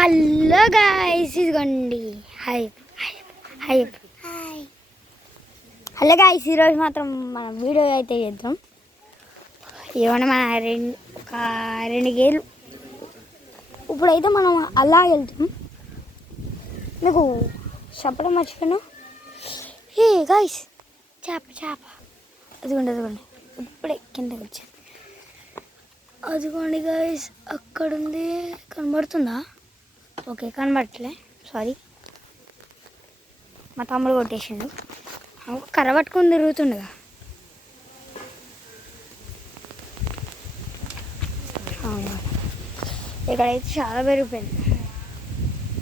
Hello guys, ఇదిగోండి. Hi hi hi. Hello guys, ఈరోజు మాత్రం మనం వీడియో అయితే చేద్దాం. ఏమన్నా మన ఒక 2 గేర్లు ఇప్పుడైతే మనం అలా వెళ్తాం. మీకు చెప్పడం మర్చిపోయాను. ఏ గాయ్స్, చేప అదిగోండి ఇప్పుడే కిందకి వచ్చాను. అదిగోండి గాయ్స్, అక్కడుంది. కనబడుతుందా? ఓకే, కనబడట్లే, సారీ. మా తమ్ముడు కొట్టేసిండు. కర్ర పట్టుకొని తిరుగుతుండగా. ఇక్కడైతే చాలా పెరిగిపోయింది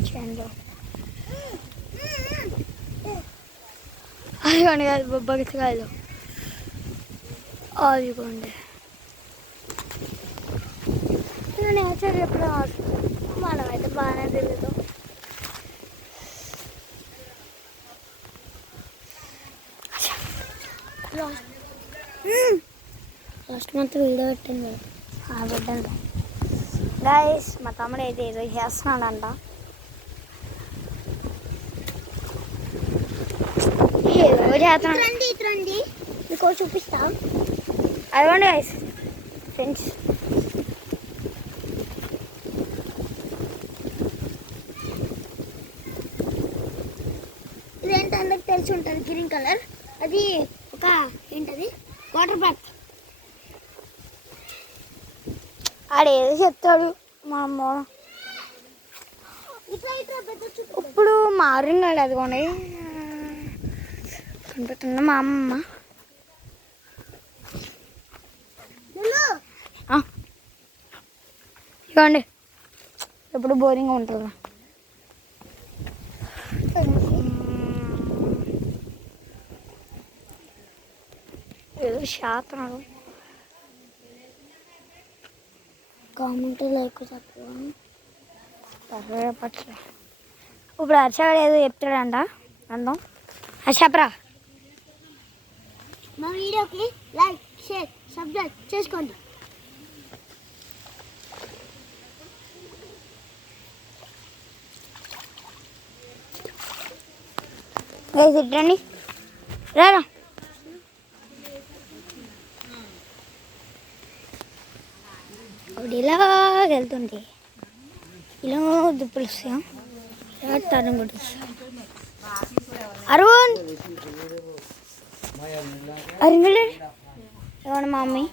చేనులో. అదిగోండి కాదు, బొబ్బగిత్తకాయలు. అదిగోండి నేచర్ ఎప్పుడు మనం అయితే బాగానే తిరుగుతాం. లాస్ట్ మంత్ వీడియో పెట్టింది పెట్టండి గాయ్స్. మా తమ్ముడు అయితే ఏదో చేస్తున్నాడంట. ఏదో చేస్తున్నాడు, మీకు చూపిస్తా. అదిగోండి గాయ్స్, ఫ్రెండ్స్. ఇదేంటి అందరికి తెలిసి ఉంటుంది, గ్రీన్ కలర్. అది ఒక ఏంటది, వాటర్ బ్యాగ్. ఆడేదో చెప్తాడు మా అమ్మ. ఇప్పుడు మారింగాడు. అదిగోండి కనిపెడుతున్నా మా అమ్మ. ఇవ్వండి, ఎప్పుడు బోరింగ్గా ఉంటుంది. ఏదో శాతం కామెంట్ లైక్ తక్కువ పట్ల. ఇప్పుడు హర్షగాడు ఏదో చెప్తాడంట. అందం హర్షప్రా. మా వీడియోకి లైక్, షేర్, సబ్స్క్రైబ్ చేసుకోండి. రండి, రారా. అప్పుడు ఇలా వెళ్తుంటే ఇలా దుప్పులు వస్తాం, ఇలా టర్న్ కూడా వస్తాం. అరుణ్ ఏమన్నా మా మమ్మీ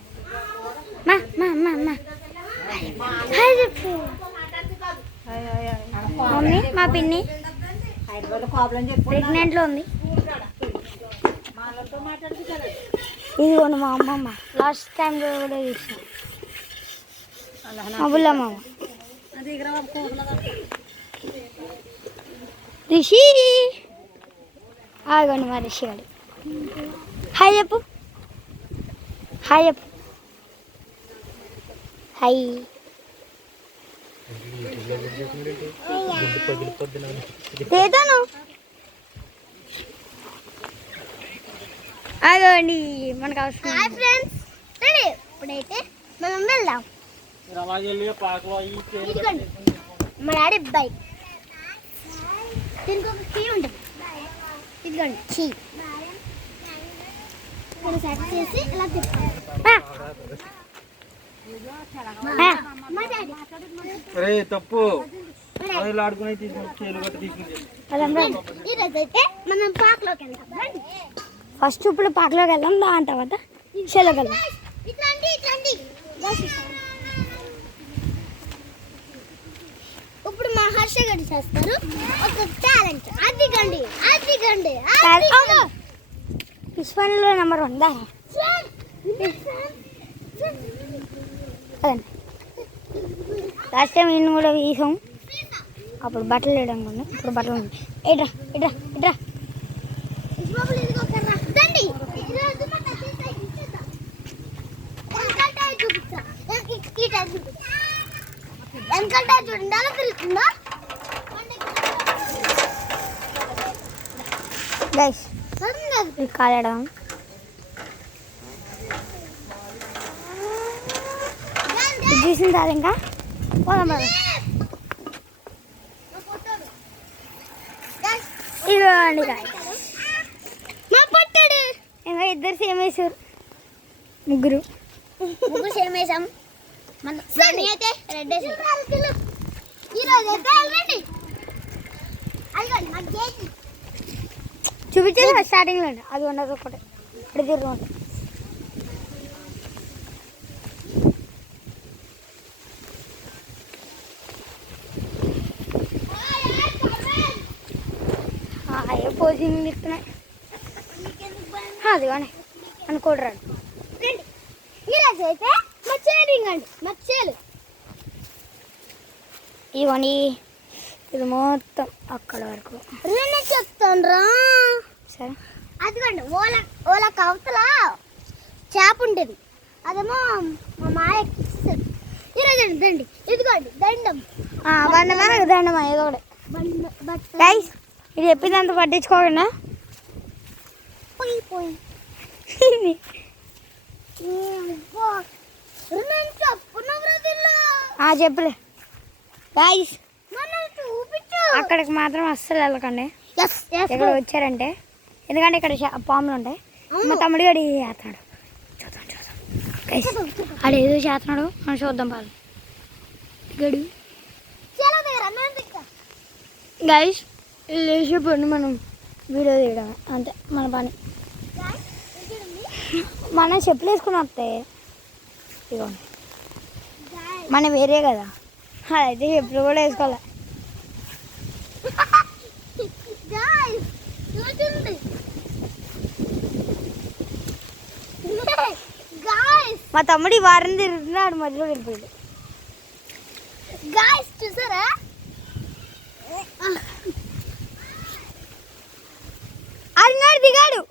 మమ్మీ మా పిన్ని ప్రెగ్నెంట్లో ఉంది. ఇదిగోండి మా అమ్మమ్మ. లాస్ట్ టైంలో కూడా చూసాం మా బుల్లమ్మ. రిషి ఆగండి, మా రిషి గారు. హాయ్ చెప్పు, హాయ్ చెప్పు, హాయ్. తేతాను. అదండి మనకు అవసరం. హాయ్ ఫ్రెండ్స్, ఇప్పుడైతే మనం వెళ్దాం. మా డాడీ బైక్, దీనికి ఒక కీ ఉంటుంది. ఇదిగోండి కీ. సెట్ చేసి ఇలా తిప్పాలి. తప్పు మనం పార్క్లోకి వెళ్తాం. ఫస్ట్ ఇప్పుడు పార్క్లోకి వెళ్దాం, దాని తర్వాత షెలోకి వెళ్దాం. ఇప్పుడు మా హర్ష గడి చేస్తారు ఒక టాలెంట్. అదిగండి పుష్పంలో నెంబర్ 1 దా. అదండి లాస్ట్ టైం నేను కూడా వీసాం. అప్పుడు బట్టలు వేయడం కూడా, ఇప్పుడు బట్టలు ఉంది. ఇట్రా ఇట్రా ఇట్రా. చూడండి అలా తిరుగుతుందా గైస్. కాలేయడం చూసిన తర్వాత ఇంకా పోదాం. ఇదిగోండి గాయస్. మా పట్టాడు ఇంకా ఇద్దరు సేమ్ వేసారు. ముగ్గురు సేమ్ వేసాం. మన అయితే రెడ్ వేసాం. ఈరోజు అయితే చూపించాలి స్టార్టింగ్లో అది ఉండదు ఒకటి ఇప్పుడు తిరుగుతుంది. ఏ పోజింగ్ ఇస్తున్నాయి అది కానీ అనుకోడరాడు. ఈరోజు అయితే మచ్చేలు ఇవన్నీ ఇది మొత్తం అక్కడ వరకు చెప్తాను రా. సరే అదిగోండి ఓలా కవతల చేప ఉంటుంది అదేమో మా మాయ ఈరోజు దండి ఇదిగోండి దండం బండమా దండమా ఏదో ఒకటి. గైస్ ఇది చెప్పిందంత పట్టించుకోకుండా చెప్పులే గైస్. అక్కడికి మాత్రం అస్సలు వెళ్ళకండి ఇక్కడ వచ్చారంటే, ఎందుకంటే ఇక్కడ పాములు ఉంటాయి. మా తమ్ముడు గడి చేస్తున్నాడు, చూద్దాం గైస్. ఆడు ఏదో చేస్తున్నాడు మనం చూద్దాం పాలు గడి గైస్. లేచిపోండి మనం వీడియో తీయడం అంతే మన పని. మనం చెప్పులు వేసుకుని వస్తాయి ఇదిగోండి, మనం వేరే కదా అదైతే చెప్పులు కూడా వేసుకోవాలి. మా తమ్ముడు ఈ వారం తిరుగుతున్నాడు, మధ్యలో వెళ్ళిపోయాడు. చూసారా అడిగాడు దిగాడు.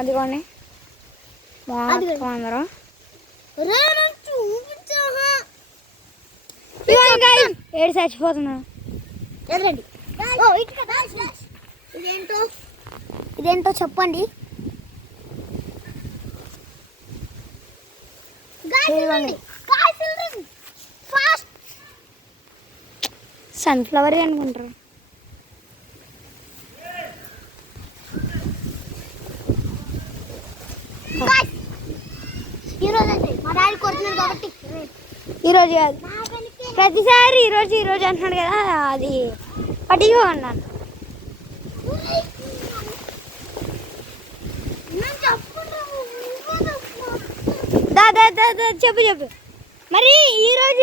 అదిగోండి అందరం ఏడు చచ్చిపోతున్నాడు. ఇదేంటో చెప్పండి. సన్ఫ్లవర్ అనుకుంటారు. ఈరోజు కాదు ప్రతిసారి ఈరోజు అంటున్నాడు కదా, అది పట్టిగా అన్నాను. చెప్పు మరి ఈరోజు